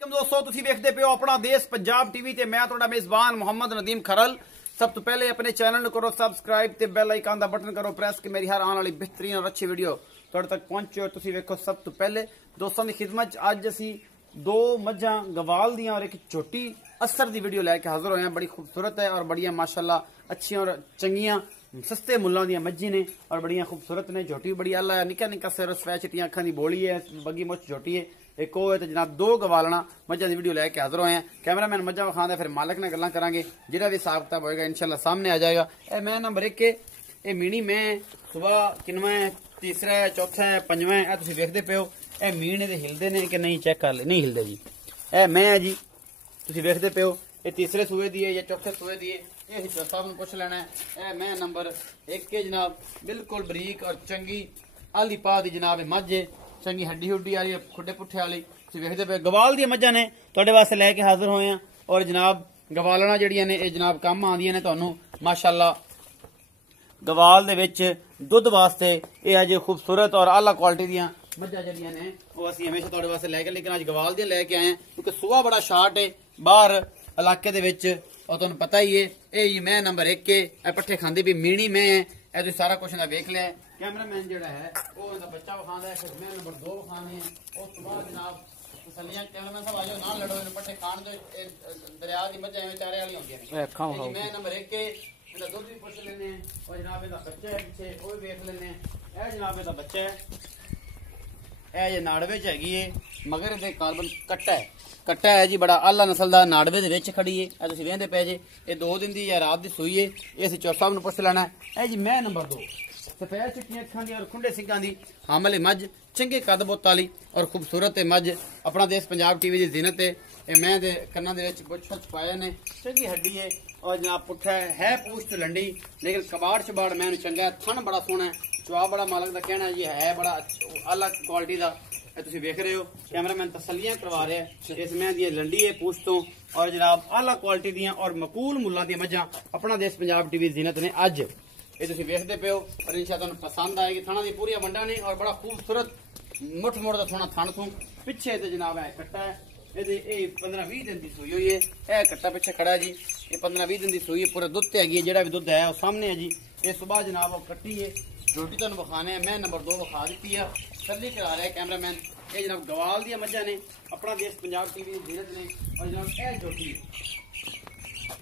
दोस्तों तुसी देखते पे हो अपना देश पंजाब टीवी ते मैं तुहाडा मेजबान मोहम्मद नदीम खरल। सब तो पहले अपने चैनल करो सबसक्राइब ते बेल आइकन दा बटन करो प्रेस कि मेरी हर आने वाली बेहतरीन और अच्छी वीडियो तुहाडे तक पहुंचे। और तुसी वेखो सब तो पहले दोस्तों की खिदमत अज असी दो मझां गवाल दियां और एक छोटी असर दी वीडियो लैके हाजिर होए हैं। बड़ी खूबसूरत है और बढ़िया माशाल्लाह अच्छी और चंगियां सस्ते मुल्लां दियां मज्जी ने और बड़िया खूबसूरत ने। झोटी बड़ी आला है, निक्का निक्का सिर सवै चिट्टियां अखां दी बोली है, बग्गी मुछ झोटी है। एक वो है तो जनाब दो गवालना मज्जां दी वीडियो लैके हाजिर होए हैं। कैमरामैन मज्जां विखांदा फिर मालक नाल गल्लां करांगे, जिहड़ा भी हिसाब किताब होएगा इंशाल्लाह सामने आ जाएगा। ए मैं नंबर 1 है, ए मीणी मैं सुबह किनवा है, तीसरा है, चौथा है, पंजवां है। तुसीं वेखदे पे हो ए मीण दे हिलदे ने कि नहीं, चेक कर ले, नहीं हिलदे जी। ए मैं है जी, तुसीं वेखदे पे हो ये तीसरे सूए दी है या चौथे सूए दी है, ये साहब ने पुछ लेना है। मैं नंबर 1 के जनाब बिल्कुल बरीक और चंगी आली पा दी जनाब मझ है, चंगी हड्डी हुड्डी वाली खुडे पुट्ठे वाली। तुसीं वेखदे पे गवाल दी मझां ने तुहाडे वास्ते लैके हाजिर होए हैं। और जनाब गवालना जिहड़ियां ने ये जनाब काम आंदियां ने तुहानूं माशाअल्लाह। गवाल दे विच दुध वास्ते ये अज खूबसूरत और आला क्वालिटी दियां मझां जिहड़ियां ने वो असीं हमेशा तुहाडे वास्ते लैके, लेकिन अज गवाल दियां लैके आए हैं क्योंकि सुआ बड़ा शार्ट है बाहर इलाके दे विच। और तुहानूं पता ही है ये मैं नंबर 1 के पट्ठे खांदी भी मीणी मैं है। ए तुसीं सारा कुछ वेख लिया। कैमरामैन जिहड़ा है वो इहदा बच्चा विखांदा है, फिर मैं नंबर 2 विखाने हैं। उस तो बाद जनाब तसल्लियां कैमरामैन साहब आ जाओ, ना लड़ो, इन्हें पट्ठे खाण दो। दरिया दी मझां एवें चारे वाली होंदियां ने। मैं नंबर 1 के इहदा दुध भी पुछ लेने हैं और जनाब इहदा बच्चा है पिछे वो भी वेख लेने हैं। ए जनाब इहदा बच्चा है, ए जे नाड़वे च हैगी है, मगर इहदे कार्बन कट्टा है जी, बड़ा आला नस्ल दा नाड़वे दे विच खड़ी है। ए तुसीं वेखदे पे जे ये 2 दिन दी या रात दी सूई है। ये असीं चौर साहब नूं पुछ लेना है। ए जी मैं नंबर 2 सफेद चिट्टियां अखां दी और खुंडे सिंगां दी हामल मझ, चंगे कद बुत वाली और खूबसूरत है मझ। अपना देश पंजाब टीवी दी जीनत है। ये मैं दे कन्नां दे विच पुछ पाए ने, चंगी हड्डी है और जनाब पुट्ठा है पूछ तो लंडी, लेकिन कबाड़ शबाड़ मैं चंगा है। थन बड़ा सोहना है, चुआ बड़ा मालक दा कहना जी है बड़ा अलग क्वालिटी दा। तुसीं वेख रहे हो कैमरामैन तसल्लियां करवा रहे हैं। इस मैं दी लंडी है पूछ तो और जनाब आला क्वालिटी दियां और मकूल मुल्लां दी मझां अपना देश पंजाब टीवी जीनत ने अज। ये तुसीं वेखदे पे हो और इंशाअल्लाह तुहानूं पसंद आएगी। थाना दी पूरी वंडा ने और बड़ा खूबसूरत मुठ मुड़ दा सोहना थन थूं। पिछे ते जनाब है कट्टा है, ये 15-20 दिन की सूई हुई है। यह कट्टा पिछे खड़ा है जी, ये 15-20 दिन की सूई है। पूरा दुध ते हैगी है, जिहड़ा भी दुध है वो सामने है जी। ये सुबह जनाब वो कट्टी है, रोटी तुहानूं विखाने मैं नंबर 2 विखा दी है। तसल्ली करा रहा है कैमरामैन। ये जनाब गवाल दी मझां ने अपना देश पंजाब टीवी की जीनत ने। और जनाब यह झोटी है,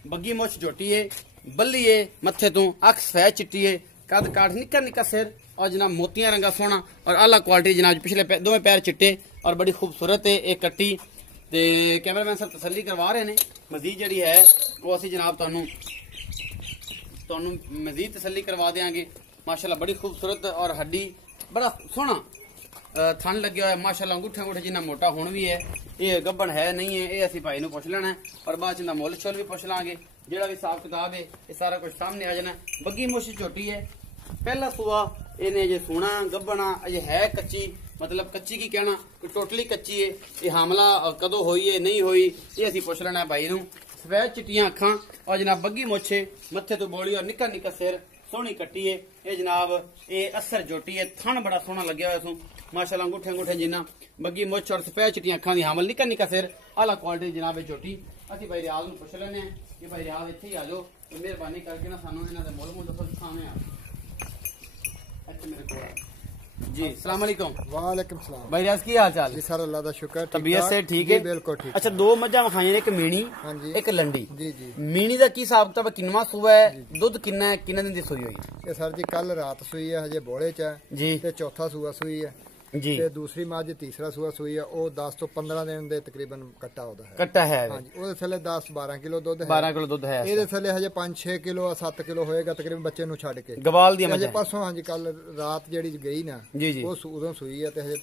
बग्गी मुछ झोटी है, बल्ली है मत्थे तो, अख सफेद चिट्टी है, कद काठ निक्का निक्का सिर और जनाब मोतियां रंगा सोहना और आला क्वालिटी। जनाब पिछले दोवें पैर चिट्टे और बड़ी खूबसूरत है एक कट्टी। ते कैमरामैन साहब तसल्ली करवा रहे हैं। मजीद जी है वो असी जनाब तुहानूं मजीद तसल्ली करवा देंगे। माशाल्लाह बड़ी खूबसूरत और हड्डी बड़ा सोहना थन लगे हुआ है माशाल्लाह। अंगूठे जिन्ना मोटा हुण भी है। ये गब्बन है नहीं है, ये असी भाई नूं पुछ लेना है और बाद च मुल शुल भी पुछ लांगे। जिहड़ा भी हिसाब किताब है ये सारा कुछ सामने आ जाना। बग्गी मुछ झोटी है, पहला सूआ इन्हें अजे सूना गब्बना अजे है कच्ची, मतलब कच्ची की कहना टोटली कच्ची है। ये हमला कदों हुई है नहीं हुई ये असी पुछ लेना है भाई नूं। सफेद चिट्टियां अखां और जनाब बग्गी मुछे, मत्थे तो बोली और निक्का निक्का सिर, सोहनी कट्टी है। ये जनाब ये असर झोटी है, थन बड़ा सोहना लग्या हुआ माशाल्लाह। अंगूठे जिन्ना बग्गी मुछ और सफेद चिट्टियां अखां दी हामल, निक्का निक्का सिर, आला क्वालिटी जनाब झोटी। असी भाई रियाज नूं पुछ लेने कि भाई रियाज इत्थे ही आ जाओ, मेहरबानी करके ना सानूं इन्हां दे मुल दसो सामने आ मेरे को जी। अस्सलाम वालेकुम। वालेकुम सलाम भाई रियाज की हाल चाल जी? सर अल्लाह दा शुक्र, तबीयत से ठीक है? बिल्कुल ठीक। अच्छा दो मझां विखाईਆਂ ने, एक मीणी हाँ जी, एक लंडी जी जी। मीणी दा की हिसाब किताब, किन्नवा सूआ है, दुध किन्ना है, किन्ने दिन दी सूई हुई ये सर जी कल रात सूई है, हजे बोले च है जी ते चौथा सूआ सूई है जी। ते दूसरी मझ तीसरा सूआ सूई है। ਉਹ 10 ਤੋਂ 15 ਦਿਨ ਦੇ ਤਕਰੀਬਨ ਕੱਟਾ ਉਹਦਾ ਹੈ। कट्टा है ਹਾਂਜੀ ਉਹਦੇ ਥੱਲੇ 10-12 ਕਿਲੋ ਦੁੱਧ ਹੈ। 12 ਕਿਲੋ ਦੁੱਧ ਹੈ। ਇਹਦੇ ਥੱਲੇ ਹਜੇ 5-6 ਕਿਲੋ 7 ਕਿਲੋ ਹੋਏਗਾ ਤਕਰੀਬਨ ਬੱਚੇ ਨੂੰ ਛੱਡ ਕੇ। ਗਵਾਲ ਦੀਆਂ ਹਜੇ ਮੱਝਾਂ ਪਰਸੋਂ ਹਾਂਜੀ ਕੱਲ ਰਾਤ ਜਿਹੜੀ ਗਈ ਨਾ ਜੀ ਜੀ। ਉਹ ਉਦੋਂ ਸੂਈ ਹੈ ਤੇ ਹਜੇ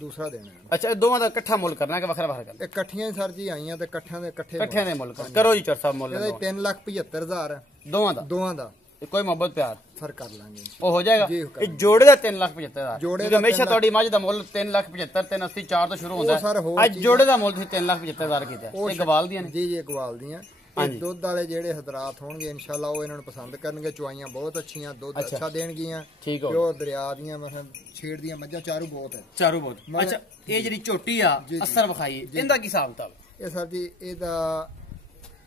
ਦੂਸਰਾ ਦਿਨ ਹੈ। ਅੱਛਾ ਇਹ ਦੋਵਾਂ ਦਾ ਇਕੱਠਾ ਮੁੱਲ ਕਰਨਾ ਕਿ ਵੱਖਰਾ ਵੱਖਰਾ ਕਰਨਾ? ਇਕੱਠੀਆਂ ਹੀ ਸਰ ਜੀ ਆਈਆਂ ਤੇ ਇਕੱਠਿਆਂ ਦੇ ਇਕੱਠਿਆਂ ਦੇ ਮੁੱਲ ਕਰੋ ਜੀ ਚਰ ਸਾਹਿਬ ਮੁੱਲ ਇਹਦਾ 3,75,000 ਦੋਵਾਂ ਦਾ कोई मोहब्बत प्यार ਫਰਕ ਕਰ ਲਾਂਗੇ ਉਹ ਹੋ ਜਾਏਗਾ। ਜੀ, ਇਹ ਜੋੜੇ ਦਾ 3,75,000 ਜੋੜੇ ਕਿਉਂਕਿ ਹਮੇਸ਼ਾ ਤੁਹਾਡੀ ਮੱਝ ਦਾ ਮੁੱਲ 3,75,000 380 4 ਤੋਂ ਸ਼ੁਰੂ ਹੁੰਦਾ ਹੈ। ਅੱਜ ਜੋੜੇ ਦਾ ਮੁੱਲ ਤੁਸੀਂ 3,75,000 ਕੀਤਾ। ਇਹ ਗਵਾਲ ਦੀਆਂ ਨੇ ਜੀ ਜੀ ਗਵਾਲ ਦੀਆਂ। ਇਹ ਦੁੱਧ ਵਾਲੇ ਜਿਹੜੇ ਹਜ਼ਰਾਤ ਹੋਣਗੇ ਇਨਸ਼ਾਅੱਲਾ ਉਹ ਇਹਨਾਂ ਨੂੰ ਪਸੰਦ ਕਰਨਗੇ। ਚੁਆਈਆਂ ਬਹੁਤ ਅੱਛੀਆਂ, ਦੁੱਧ ਅੱਛਾ ਦੇਣਗੀਆਂ। ਠੀਕ ਹੋ ਪਿਓਰ ਦਰਿਆ ਦੀਆਂ ਮਸਲ ਛੇੜ ਦੀਆਂ ਮੱਝਾਂ ਚਾਰੂ ਬਹੁਤ ਹੈ। ਚਾਰੂ ਬਹੁਤ। ਅੱਛਾ ਇਹ ਜਿਹੜੀ ਝੋਟੀ ਆ ਅਸਰ ਵਿਖਾਈ ਇਹਦਾ ਕੀ ਹਿਸਾਬ ਕਿਤਾਬ? ਇਹ ਸਰ ਜੀ ਇਹਦਾ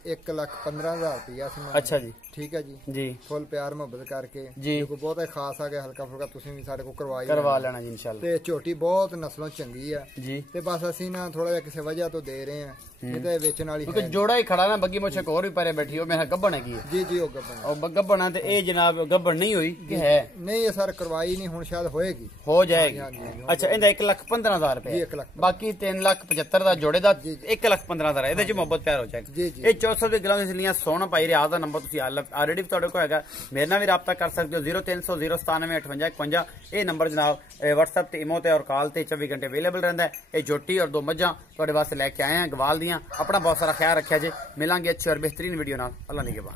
1,15,000 ਰੁਪਇਆ ਸੀ। ਅੱਛਾ ਜੀ, ਠੀਕ ਹੈ ਜੀ ਫੁੱਲ ਪਿਆਰ ਮੁਹੱਬਤ ਕਰਕੇ ਜੀ ਕੋਈ ਬਹੁਤਾ ਖਾਸ ਆ ਗਿਆ ਹਲਕਾ ਫੁਲਕਾ ਤੁਸੀਂ ਵੀ ਸਾਡੇ ਕੋਲ ਕਰਵਾ ਲੈਣਾ ਜੀ ਇਨਸ਼ਾਅੱਲਾ। ਤੇ ਝੋਟੀ ਬਹੁਤ ਨਸਲੋਂ ਚੰਗੀ ਆ ਜੀ ਤੇ ਬਸ ਅਸੀਂ ਨਾ ਥੋੜਾ ਜਿਹਾ ਕਿਸੇ ਵਜ੍ਹਾ ਤੋਂ ਦੇ ਰਹੇ ਆ, ਇਹਦੇ ਵੇਚਣ ਵਾਲੀ ਕਿਉਂਕਿ ਜੋੜਾ ਹੀ ਖੜਾ ਨਾ ਬੱਗੀ ਮੁੱਛ ਹੋਰ ਵੀ ਪਰੇ ਬੈਠੀ ਉਹ ਮੇਰਾ ਗੱਬਣ ਹੈਗੀ ਹੈ। ਜੀ ਉਹ ਗੱਬਣ, ਉਹ ਗੱਬਣ ਆ ਤੇ ਇਹ ਜਨਾਬ ਗੱਬਣ ਨਹੀਂ ਹੋਈ ਕਿ ਹੈ? ਨਹੀਂ ਇਹ ਸਰ ਕਰਵਾਈ ਨਹੀਂ, ਹੁਣ ਸ਼ਾਇਦ ਹੋਏਗੀ, ਹੋ ਜਾਏਗੀ। ਅੱਛਾ ਇਹਦਾ 1,15,000 ਰੁਪਏ, ਬਾਕੀ 3,75,000 ਦਾ ਜੋੜੇ ਦਾ 1,15,000 ਇਹਦੇ ਚ ਮੁਹੱਬਤ ਪਿਆਰ ਹੋ ਜਾਏਗਾ। ਇਹ 64 ਦੇ ਗ੍ਰਾਮ ਇਸ ਲਈ ਸੋਹਣਾ ਪਾਈ ਰਿਆਜ਼ ਦਾ ਨੰਬਰ ਤੁਸੀਂ ਆਲਰੇਡੀ ਤੁਹਾਡੇ ਕੋਲ ਹੈਗਾ, ਮੇਰੇ ਨਾਲ ਵੀ ਰਾਬਤਾ ਕਰ ਸਕਦੇ ਹੋ 0300 097 58 51। ਇਹ ਨੰਬਰ ਜਨਾਬ WhatsApp ਤੇ ਇਮੋ ਤੇ ਔਰ ਕਾਲ ਤੇ 24 ਘੰਟੇ ਅਵੇਲੇਬਲ ਰਹਿੰਦਾ ਹੈ। ਇਹ ਜੋਟੀ ਔਰ 2 ਮੱਝਾਂ ਤੁਹਾਡੇ ਵਾਸਤੇ ਲੈ ਕੇ ਆਏ ਆ ਗਵਾਲ ਦੀਆਂ। ਆਪਣਾ ਬਹੁਤ ਸਾਰਾ ਖਿਆਲ ਰੱਖਿਆ ਜੇ, ਮਿਲਾਂਗੇ ਅੱਛੀ ਔਰ ਬਿਹਤਰੀਨ ਵੀਡੀਓ ਨਾਲ। ਅੱਲਾ ਨਿਗਹਿਬਾਨ।